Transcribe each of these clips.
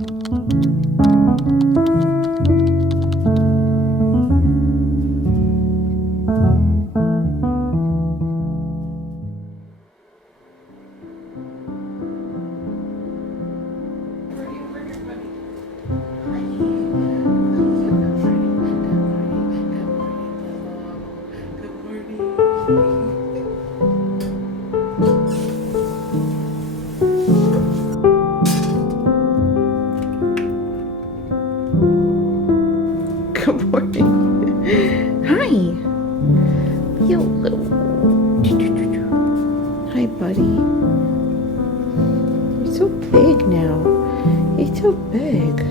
Good morning. Hi. Hello. Hi, buddy. You're so big now. You're so big.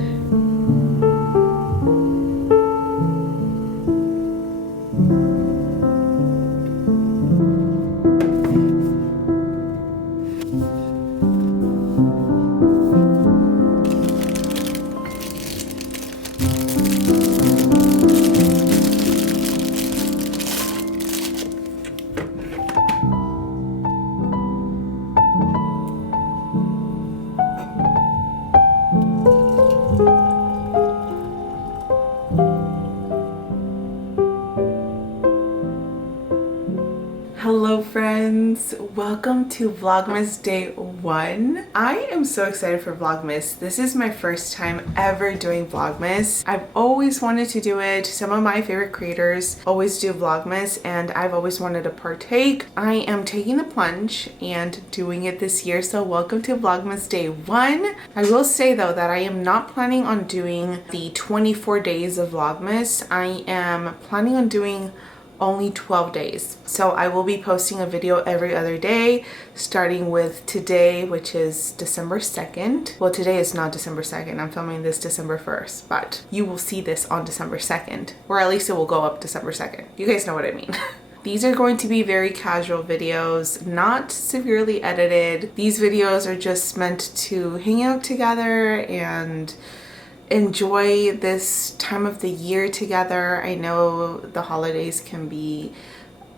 Hello friends, welcome to Vlogmas Day One. I am so excited for Vlogmas. This is my first time ever doing Vlogmas. I've always wanted to do it. Some of my favorite creators always do Vlogmas and I've always wanted to partake. I am taking the plunge and doing it this year, so welcome to Vlogmas Day One. I will say though that I am not planning on doing the 24 days of Vlogmas. I am planning on doing only 12 days. So I will be posting a video every other day, starting with today, which is December 2nd. Well, today is not December 2nd. I'm filming this December 1st, but you will see this on December 2nd, or at least it will go up December 2nd. You guys know what I mean. These are going to be very casual videos, not severely edited. These videos are just meant to hang out together and enjoy this time of the year together. I know the holidays can be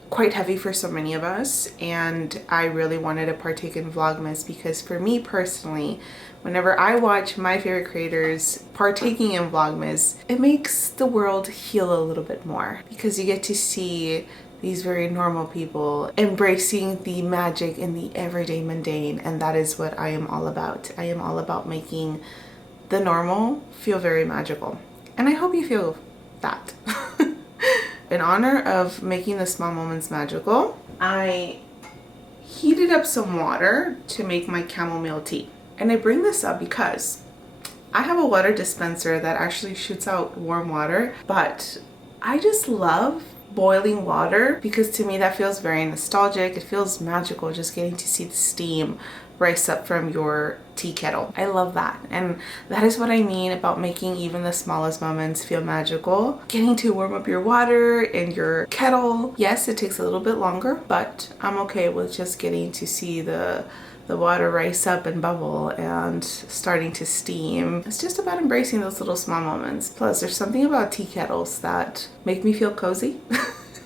quite heavy for so many of us, and I really wanted to partake in Vlogmas because for me personally, whenever I watch my favorite creators partaking in Vlogmas, it makes the world heal a little bit more because you get to see these very normal people embracing the magic in the everyday mundane, and that is what I am all about. I am all about making the normal feel very magical, and I hope you feel that. In honor of making the small moments magical, I heated up some water to make my chamomile tea. And I bring this up because I have a water dispenser that actually shoots out warm water, but I just love boiling water because to me that feels very nostalgic. It feels magical just getting to see the steam rise up from your tea kettle. I love that, and that is what I mean about making even the smallest moments feel magical. Getting to warm up your water in your kettle. Yes, it takes a little bit longer, but I'm okay with just getting to see the water rise up and bubble and starting to steam. It's just about embracing those little small moments. Plus, there's something about tea kettles that make me feel cozy.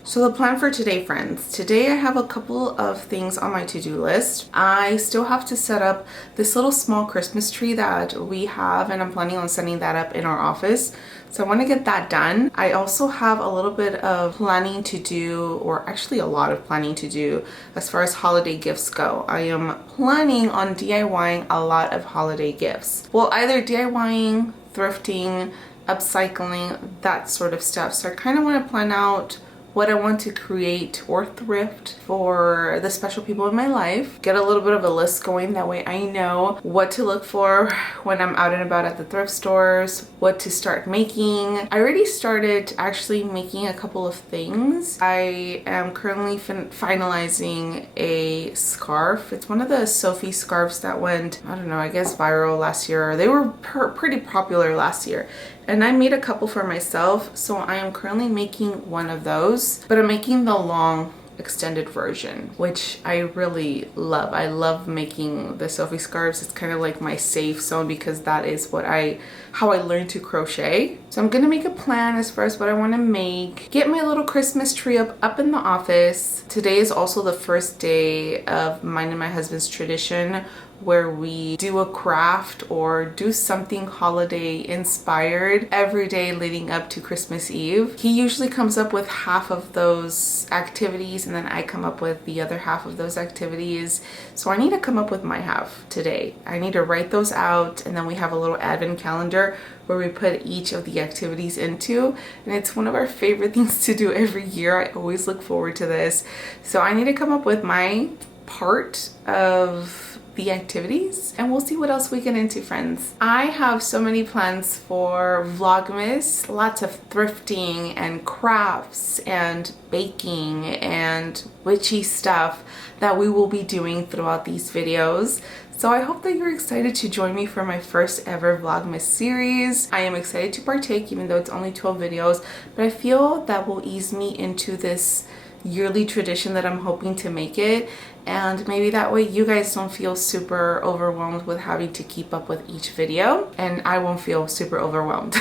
So the plan for today, friends. Today I have a couple of things on my to-do list. I still have to set up this little small Christmas tree that we have, and I'm planning on setting that up in our office. So I want to get that done. I also have a little bit of planning to do, or actually a lot of planning to do as far as holiday gifts go. I am planning on DIYing a lot of holiday gifts. Well, either DIYing, thrifting, upcycling, that sort of stuff. So I kind of want to plan out what I want to create or thrift for the special people in my life. Get a little bit of a list going, that way I know what to look for when I'm out and about at the thrift stores, what to start making. I already started actually making a couple of things. I am currently finalizing a scarf. It's one of the Sophie scarves that went, I don't know, I guess viral last year. They were pretty popular last year. And I made a couple for myself, so I am currently making one of those, but I'm making the long extended version, which I really love. I love making the Sophie scarves. It's kind of like my safe zone because that is what how I learned to crochet. So I'm gonna make a plan as far as what I want to make. Get my little Christmas tree up in the office. Today is also the first day of mine and my husband's tradition where we do a craft or do something holiday inspired every day leading up to Christmas Eve. He usually comes up with half of those activities and then I come up with the other half of those activities. So I need to come up with my half today. I need to write those out, and then we have a little advent calendar where we put each of the activities into, and it's one of our favorite things to do every year. I always look forward to this. So I need to come up with my part of the activities, and we'll see what else we get into, friends. I have so many plans for Vlogmas, lots of thrifting and crafts and baking and witchy stuff that we will be doing throughout these videos. So I hope that you're excited to join me for my first ever Vlogmas series. I am excited to partake, even though it's only 12 videos, but I feel that will ease me into this yearly tradition that I'm hoping to make it, and maybe that way you guys don't feel super overwhelmed with having to keep up with each video, and I won't feel super overwhelmed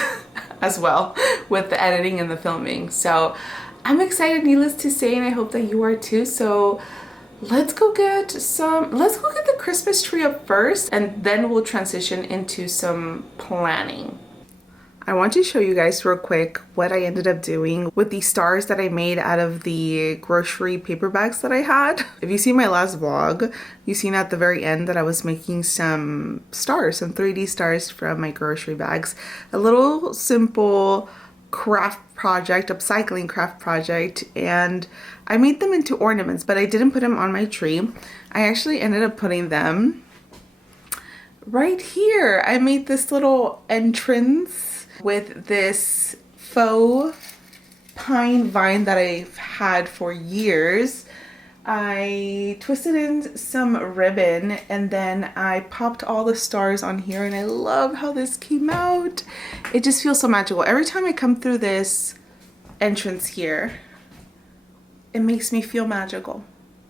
as well with the editing and the filming. So I'm excited, needless to say, and I hope that you are too. So let's go get the Christmas tree up first, and then we'll transition into some planning. I want to show you guys real quick what I ended up doing with the stars that I made out of the grocery paper bags that I had. If you see my last vlog, you've seen at the very end that I was making some stars, some 3D stars from my grocery bags. A little simple craft project, upcycling craft project, and I made them into ornaments, but I didn't put them on my tree. I actually ended up putting them right here. I made this little entrance with this faux pine vine that I've had for years. I twisted in some ribbon and then I popped all the stars on here, and I love how this came out. It just feels so magical. Every time I come through this entrance here, it makes me feel magical.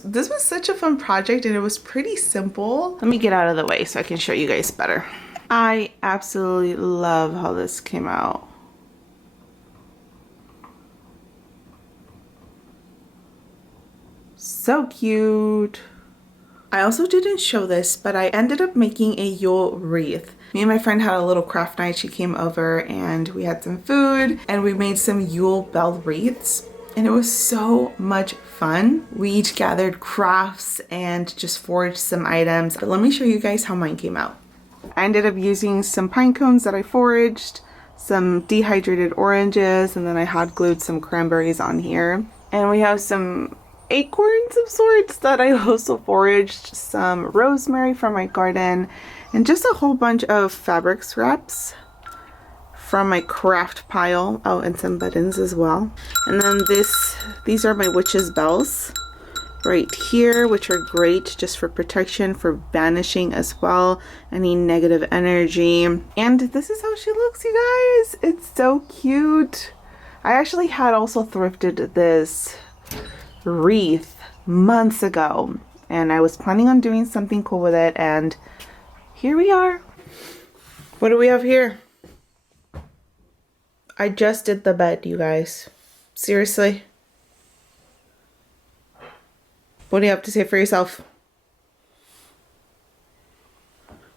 This was such a fun project and it was pretty simple. Let me get out of the way so I can show you guys better. I absolutely love how this came out. So cute. I also didn't show this, but I ended up making a Yule wreath. Me and my friend had a little craft night. She came over and we had some food and we made some Yule bell wreaths. And it was so much fun. We each gathered crafts and just forged some items. But let me show you guys how mine came out. I ended up using some pine cones that I foraged, some dehydrated oranges, and then I hot glued some cranberries on here. And we have some acorns of sorts that I also foraged, some rosemary from my garden, and just a whole bunch of fabric scraps from my craft pile. Oh, and some buttons as well. And then these are my witch's bells right here, which are great just for protection, for banishing as well any negative energy. And this is how she looks, you guys. It's so cute. I actually had also thrifted this wreath months ago, and I was planning on doing something cool with it, and here we are. What do we have here? I just did the bed, you guys. Seriously. What do you have to say for yourself?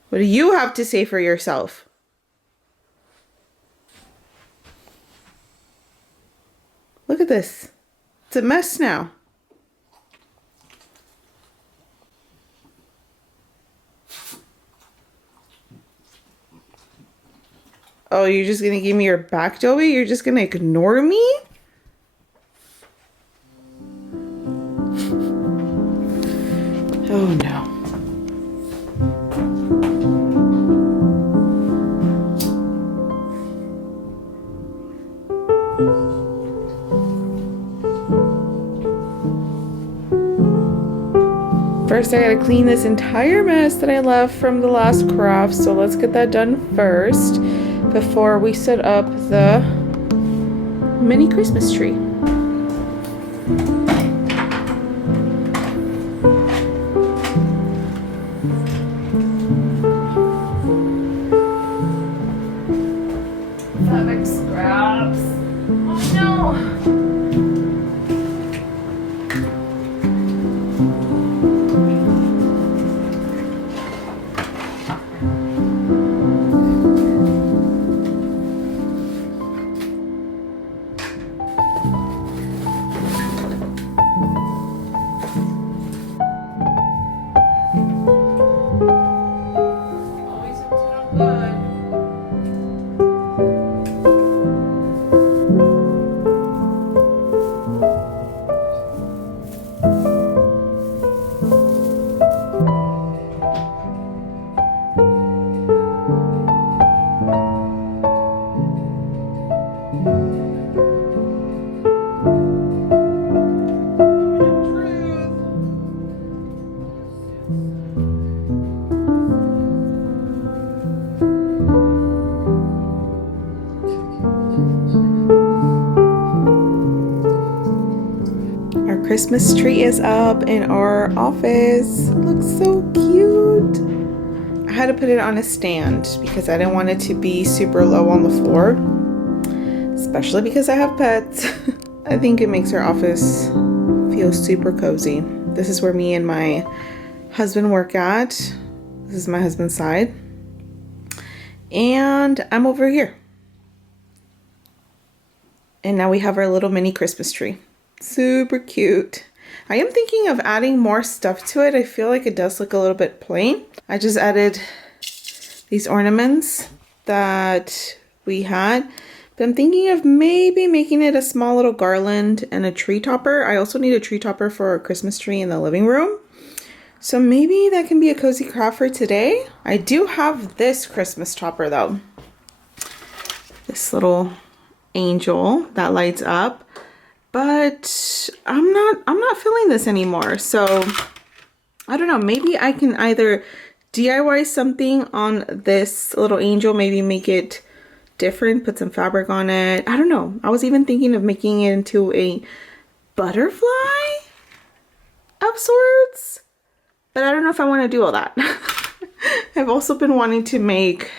What do you have to say for yourself? Look at this. It's a mess now. Oh, you're just gonna give me your back, Joey? You're just gonna ignore me? Oh no. First, I gotta clean this entire mess that I left from the last craft, so let's get that done first before we set up the mini Christmas tree. Fabric scraps. Oh no! Christmas tree is up in our office. It looks so cute. I had to put it on a stand because I didn't want it to be super low on the floor, especially because I have pets. I think it makes our office feel super cozy. This is where me and my husband work at. This is my husband's side. And I'm over here. And now we have our little mini Christmas tree. Super cute. I am thinking of adding more stuff to it. I feel like it does look a little bit plain. I just added these ornaments that we had. But I'm thinking of maybe making it a small little garland and a tree topper. I also need a tree topper for a Christmas tree in the living room. So maybe that can be a cozy craft for today. I do have this Christmas topper though. This little angel that lights up. But I'm not feeling this anymore. So I don't know, maybe I can either DIY something on this little angel, maybe make it different, put some fabric on it. I don't know. I was even thinking of making it into a butterfly of sorts, but I don't know if I want to do all that. I've also been wanting to make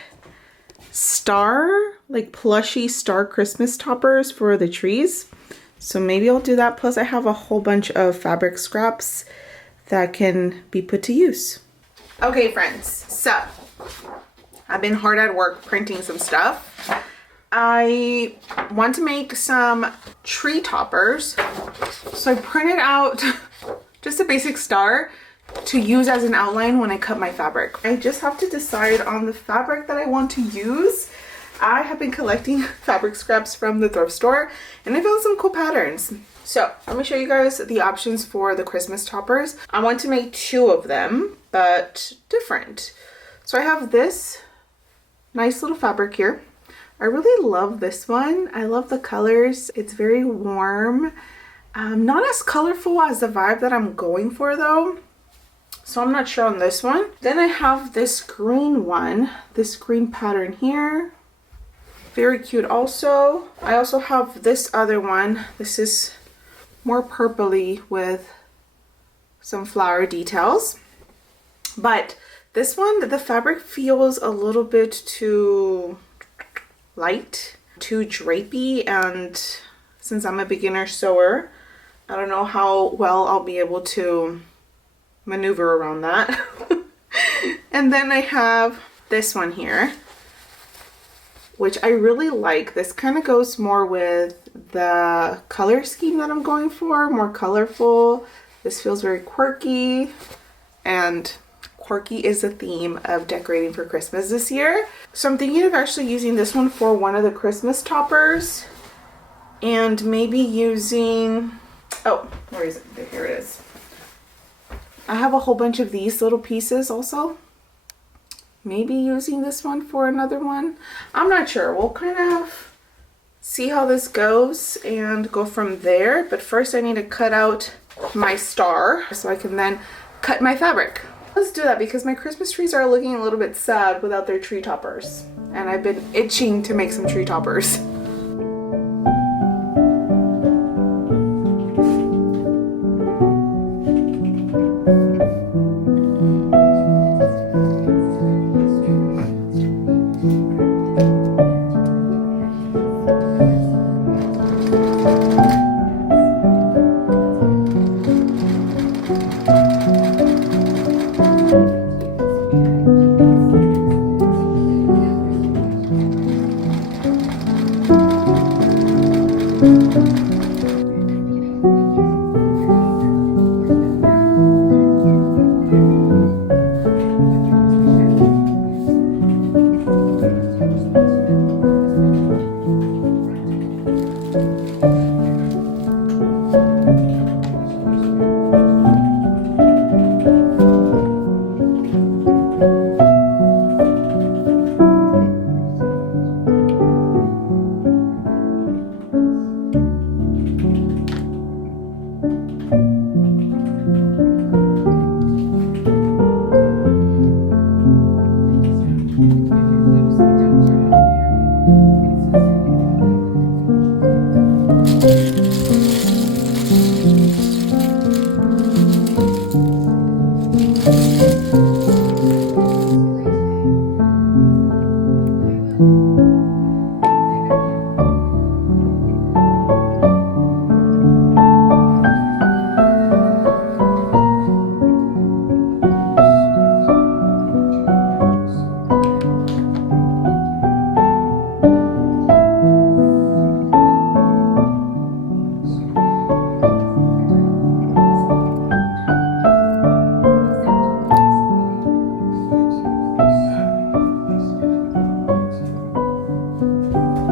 like plushy star Christmas toppers for the trees. So maybe I'll do that. Plus I have a whole bunch of fabric scraps that can be put to use. Okay friends, so I've been hard at work printing some stuff. I want to make some tree toppers. So I printed out just a basic star to use as an outline when I cut my fabric. I just have to decide on the fabric that I want to use. I have been collecting fabric scraps from the thrift store and I found some cool patterns. So let me show you guys the options for the Christmas toppers. I want to make 2 of them, but different. So I have this nice little fabric here. I really love this one. I love the colors. It's very warm. Not as colorful as the vibe that I'm going for though. So I'm not sure on this one. Then I have this green one, this green pattern here. Very cute also. I also have this other one. This is more purpley with some flower details. But this one, the fabric feels a little bit too light, too drapey, and since I'm a beginner sewer, I don't know how well I'll be able to maneuver around that. And then I have this one here, which I really like. This kind of goes more with the color scheme that I'm going for, more colorful. This feels very quirky, and quirky is a theme of decorating for Christmas this year. So I'm thinking of actually using this one for one of the Christmas toppers, and maybe using, oh, where is it? Here it is. I have a whole bunch of these little pieces also. Maybe using this one for another one. I'm not sure. We'll kind of see how this goes and go from there. But first I need to cut out my star so I can then cut my fabric. Let's do that because my Christmas trees are looking a little bit sad without their tree toppers. And I've been itching to make some tree toppers.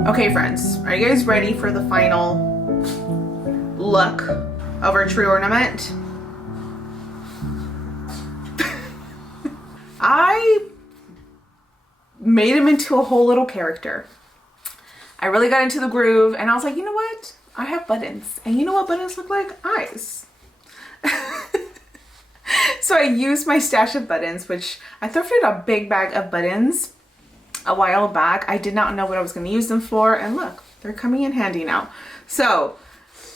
Okay friends, are you guys ready for the final look of our tree ornament? I made him into a whole little character. I really got into the groove and I was like, you know what? I have buttons. And you know what buttons look like? Eyes. So I used my stash of buttons, which I thrifted a big bag of buttons a while back. I did not know what I was going to use them for. And look, they're coming in handy now. So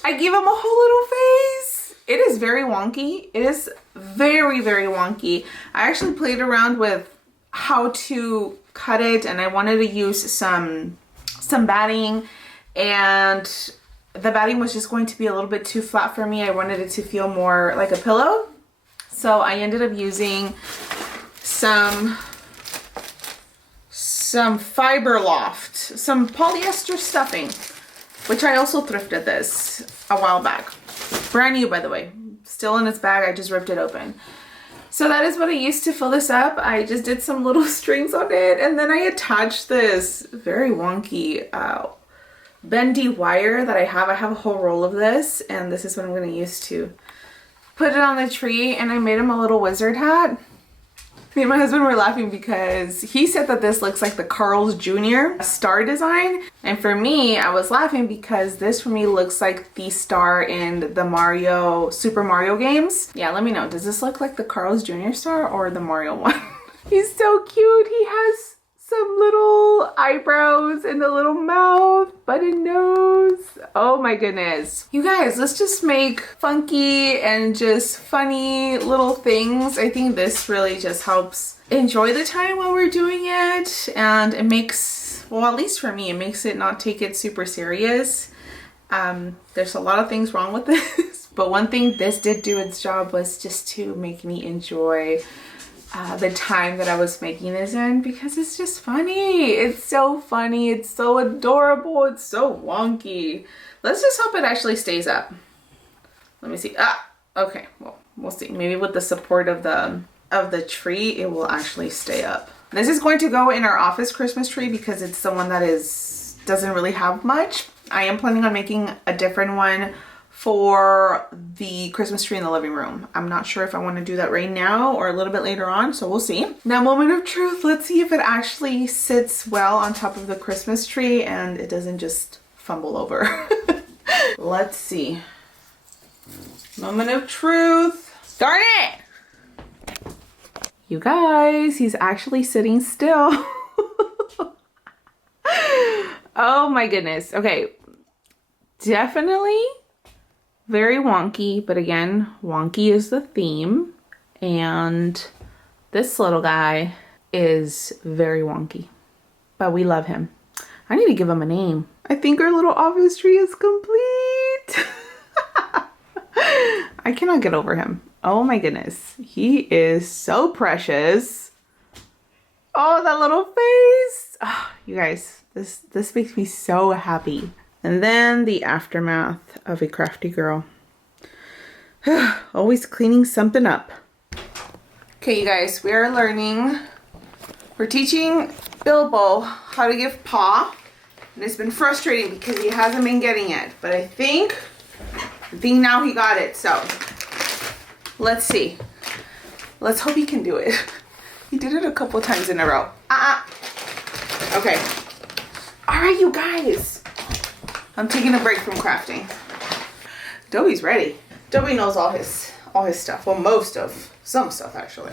I gave him a whole little face. It is very wonky. It is very, very wonky. I actually played around with how to cut it and I wanted to use some batting, and the batting was just going to be a little bit too flat for me. I wanted it to feel more like a pillow. So I ended up using some fiber loft, some polyester stuffing, which I also thrifted this a while back. Brand new, by the way, still in its bag. I just ripped it open. So that is what I used to fill this up. I just did some little strings on it and then I attached this very wonky bendy wire that I have. I have a whole roll of this and this is what I'm going to use to put it on the tree, and I made him a little wizard hat. Me and my husband were laughing because he said that this looks like the Carl's Jr. star design. And for me, I was laughing because this for me looks like the star in the Super Mario games. Yeah, let me know. Does this look like the Carl's Jr. star or the Mario one? He's so cute. He has some little eyebrows and a little mouth, button nose. Oh my goodness. You guys, let's just make funky and just funny little things. I think this really just helps enjoy the time while we're doing it. And it makes, well, at least for me, it makes it not take it super serious. There's a lot of things wrong with this, but one thing this did do its job was just to make me enjoy the time that I was making this in, because it's just funny. It's so funny. It's so adorable. It's so wonky. Let's just hope it actually stays up. Let me see. Okay. Well, we'll see. Maybe with the support of the tree, it will actually stay up. This is going to go in our office Christmas tree because it's the one that doesn't really have much. I am planning on making a different one for the Christmas tree in the living room. I'm not sure if I want to do that right now or a little bit later on, so we'll see. Now, moment of truth. Let's see if it actually sits well on top of the Christmas tree and it doesn't just fumble over. Let's see. Moment of truth. Darn it! You guys, he's actually sitting still. Oh my goodness. Okay. Definitely very wonky, but again, wonky is the theme. And this little guy is very wonky, but we love him. I need to give him a name. I think our little office tree is complete. I cannot get over him. Oh my goodness. He is so precious. Oh, that little face. Oh, you guys, this makes me so happy. And then the aftermath of a crafty girl. Always cleaning something up. Okay, you guys, we are learning. We're teaching Bilbo how to give paw. And it's been frustrating because he hasn't been getting it. But I think now he got it. So let's see. Let's hope he can do it. He did it a couple times in a row. Okay. All right, you guys. I'm taking a break from crafting. Dobby's ready. Dobby knows all his stuff. Well, some stuff actually.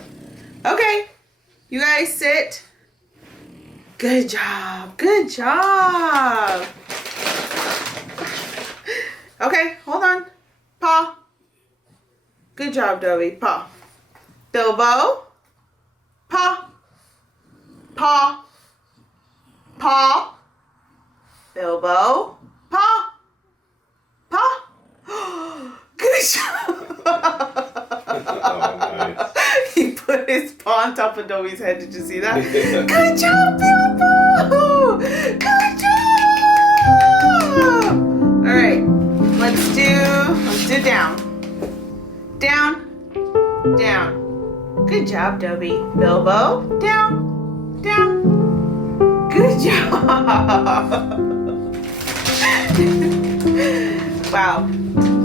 Okay, you guys sit. Good job. Good job. Okay, hold on. Paw. Good job, Dobby. Paw. Bilbo. Paw. Paw. Paw. Bilbo. Paw. Paw. Good job. Oh, nice. He put his paw on top of Dobby's head. Did you see that? Good job, Bilbo. Good job. All right. Let's do down. Down. Down. Good job, Dobby. Bilbo. Down. Down. Good job. Wow.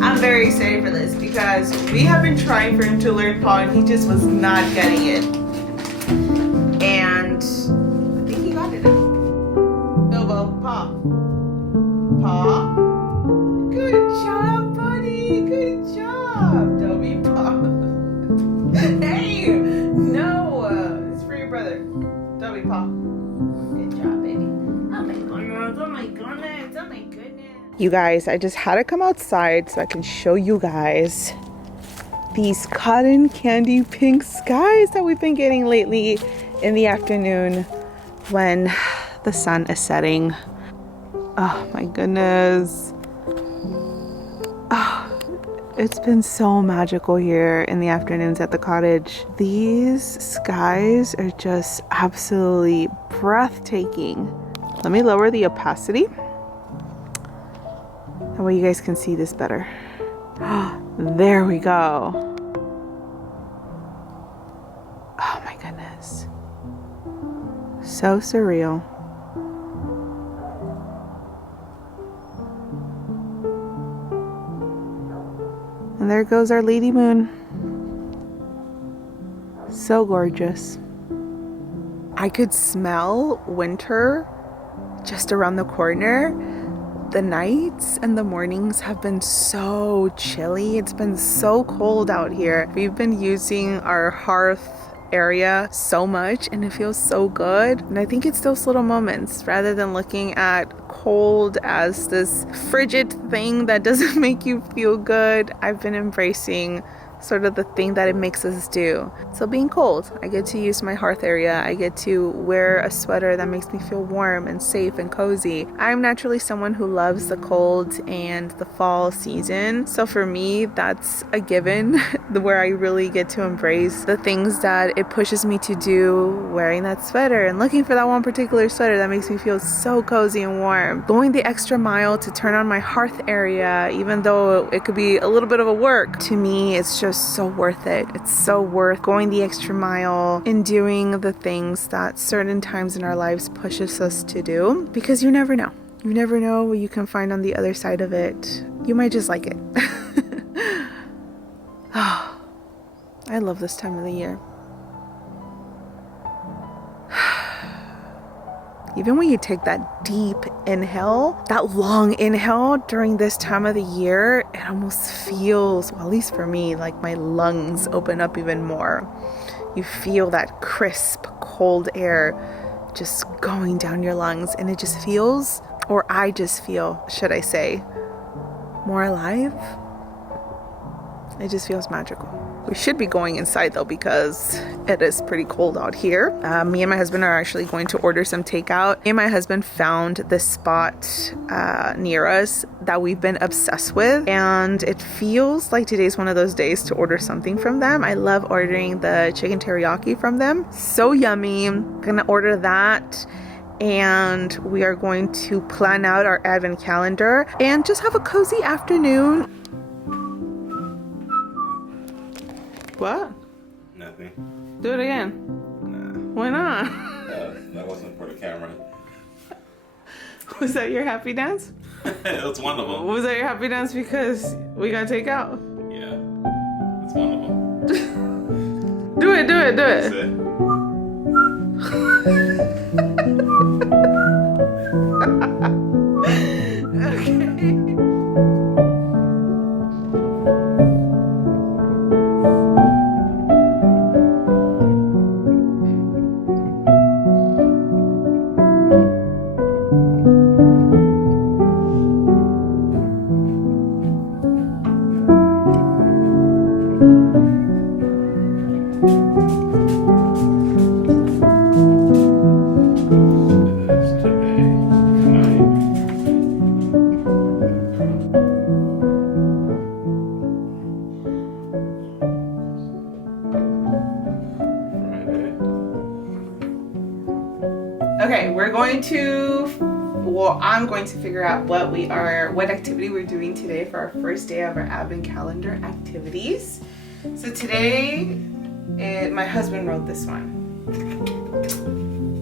I'm very excited for this because we have been trying for him to learn paw and he just was not getting it. And I think he got it. Bilbo, paw. Paw. Good job, buddy. Good job. Dobby, paw. Hey, no. It's for your brother. Dobby, paw. Good job, baby. Oh my goodness. Oh my goodness. Oh my goodness. You guys, I just had to come outside so I can show you guys these cotton candy pink skies that we've been getting lately in the afternoon when the sun is setting. Oh my goodness. Oh, it's been so magical here in the afternoons at the cottage. These skies are just absolutely breathtaking. Let me lower the opacity. That way you guys can see this better. There we go. Oh my goodness. So surreal. And there goes our lady moon. So gorgeous. I could smell winter just around the corner. The nights and the mornings have been so chilly. It's been so cold out here. We've been using our hearth area so much and it feels so good. And I think it's those little moments rather than looking at cold as this frigid thing that doesn't make you feel good. I've been embracing sort of the thing that it makes us do. So being cold, I get to use my hearth area. I get to wear a sweater that makes me feel warm and safe and cozy. I'm naturally someone who loves the cold and the fall season. So for me, that's a given where I really get to embrace the things that it pushes me to do, wearing that sweater and looking for that one particular sweater that makes me feel so cozy and warm. Going the extra mile to turn on my hearth area, even though it could be a little bit of a work, to me, it's just so worth it. It's so worth going the extra mile and doing the things that certain times in our lives pushes us to do, because you never know. You never know what you can find on the other side of it. You might just like it. Oh, I love this time of the year. Even when you take that deep inhale, that long inhale during this time of the year, it almost feels, well, at least for me, like my lungs open up even more. You feel that crisp, cold air just going down your lungs, and it just feels, or I just feel, should I say, more alive. It just feels magical. We should be going inside though because it is pretty cold out here. Me and my husband are actually going to order some takeout. Me and my husband found this spot near us that we've been obsessed with, and it feels like today's one of those days to order something from them. I love ordering the chicken teriyaki from them. So yummy. I'm gonna order that. And we are going to plan out our advent calendar and just have a cozy afternoon. What? Nothing. Do it again. Nah. Why not? That wasn't for the camera. Was that your happy dance? It's one of them. Was that your happy dance because we got takeout? Yeah. It's one of them. Do it, do it, do it. That's it. Okay, I'm going to figure out what activity we're doing today for our first day of our advent calendar activities. So today, my husband wrote this one.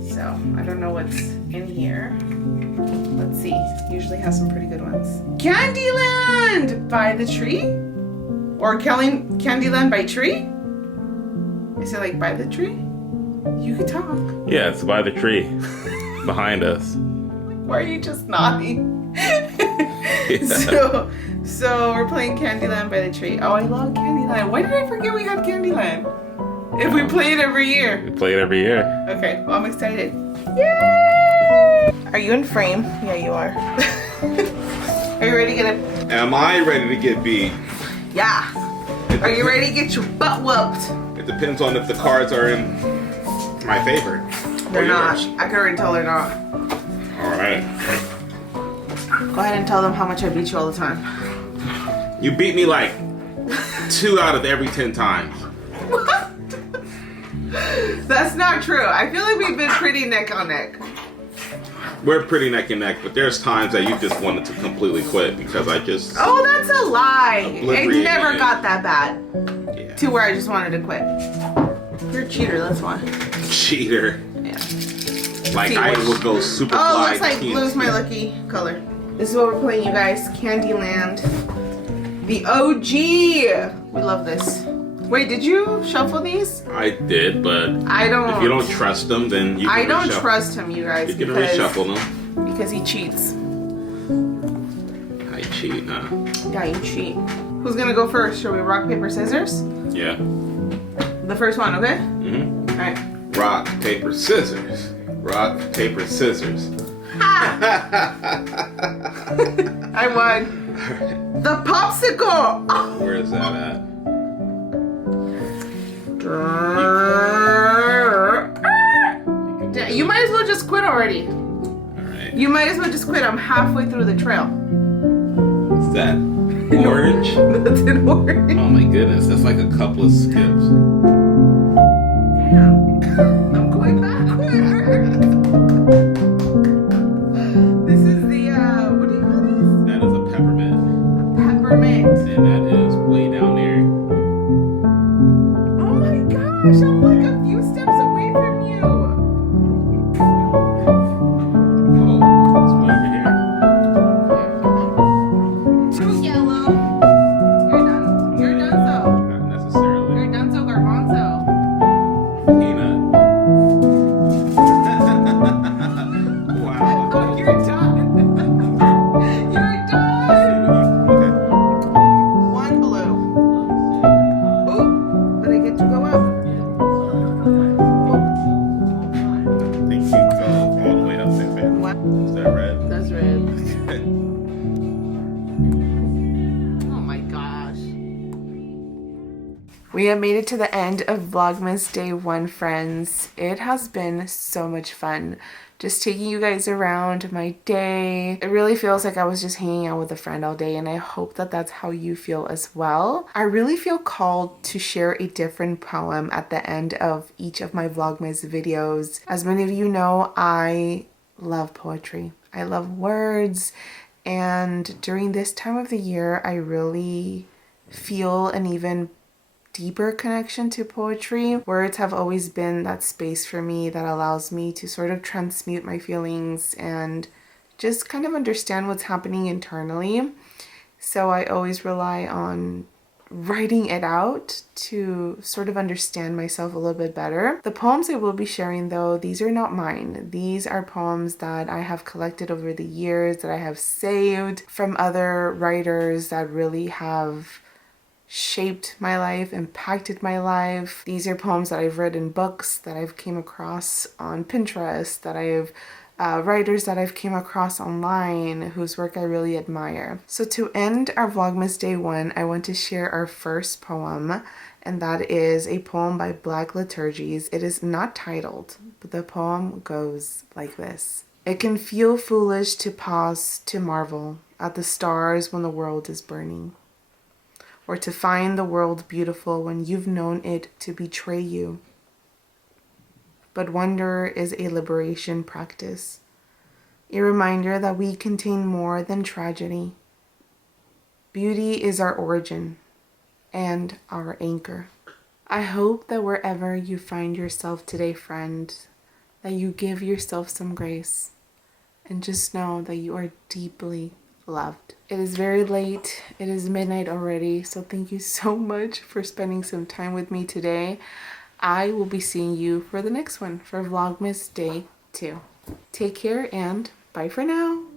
So I don't know what's in here. Let's see. Usually has some pretty good ones. Candyland by the tree? Or Candyland by tree? Is it like by the tree? You could talk. Yeah, it's by the tree behind us. Why are you just nodding? Yeah. So we're playing Candyland by the tree. Oh, I love Candyland. Why did I forget we had Candyland? If we play it every year. We play it every year. Okay, well, I'm excited. Yay! Are you in frame? Yeah, you are. Are you ready to get it? Am I ready to get beat? Yeah. Are you ready to get your butt whooped? It depends on if the cards are in my favor. They're not. I can already tell they're not. Alright. Go ahead and tell them how much I beat you all the time. You beat me like 2 out of every 10 times. What? That's not true. I feel like we've been pretty neck on neck. We're pretty neck and neck, but there's times that you just wanted to completely quit because I just... Oh, that's a lie. It never it. got that bad. Yeah. To where I just wanted to quit. You're a cheater, that's why. Cheater. Yeah. Like See, I would go super fly. Oh, looks like blue's my lucky color. This is what we're playing, you guys. Candyland. The OG. We love this. Wait, did you shuffle these? I did, but I don't. If you don't trust them, then you can I don't reshuffle. trust him, you guys. You can reshuffle them. Because he cheats. I cheat, huh? Yeah, you cheat. Who's gonna go first? Shall we rock, paper, scissors? Yeah. The first one, okay? Mm-hmm. Alright. Rock, paper, scissors. Rock, paper, scissors. I won. The popsicle! Where is that at? You might as well just quit already. Alright. You might as well just quit. I'm halfway through the trail. What's that? Orange? That's an orange. Oh my goodness, that's like a couple of skips. Damn. I'm going backwards. This is the, what do you call these? That is a peppermint. Peppermint. And that is way down there. Oh my gosh, I'm like a few steps away from you. Oh, it's way over here. Too yellow. You're done. You're done, so. Not necessarily. You're done, so garbanzo. Peanut. Wow. Oh, you're done. You're done. Okay. One blue. Oh, but I get to go up. I think you go all the way up there, babe. What? Is that red? That's red. Oh my gosh. We have made it to the end of Vlogmas Day One, friends. It has been so much fun. Just taking you guys around my day. It really feels like I was just hanging out with a friend all day, and I hope that that's how you feel as well. I really feel called to share a different poem at the end of each of my Vlogmas videos. As many of you know, I love poetry. I love words, and during this time of the year, I really feel an even deeper connection to poetry. Words have always been that space for me that allows me to sort of transmute my feelings and just kind of understand what's happening internally. So I always rely on writing it out to sort of understand myself a little bit better. The poems I will be sharing, though, these are not mine. These are poems that I have collected over the years, that I have saved from other writers that really have shaped my life, impacted my life. These are poems that I've read in books, that I've came across on Pinterest, that I've writers that I've came across online whose work I really admire. So to end our Vlogmas Day One, I want to share our first poem, and that is a poem by Black Liturgies. It is not titled, but the poem goes like this. It can feel foolish to pause to marvel at the stars when the world is burning, or to find the world beautiful when you've known it to betray you. But wonder is a liberation practice, a reminder that we contain more than tragedy. Beauty is our origin and our anchor. I hope that wherever you find yourself today, friend, that you give yourself some grace, and just know that you are deeply loved. It is very late. It is midnight already. So thank you so much for spending some time with me today. I will be seeing you for the next one for Vlogmas Day 2. Take care and bye for now.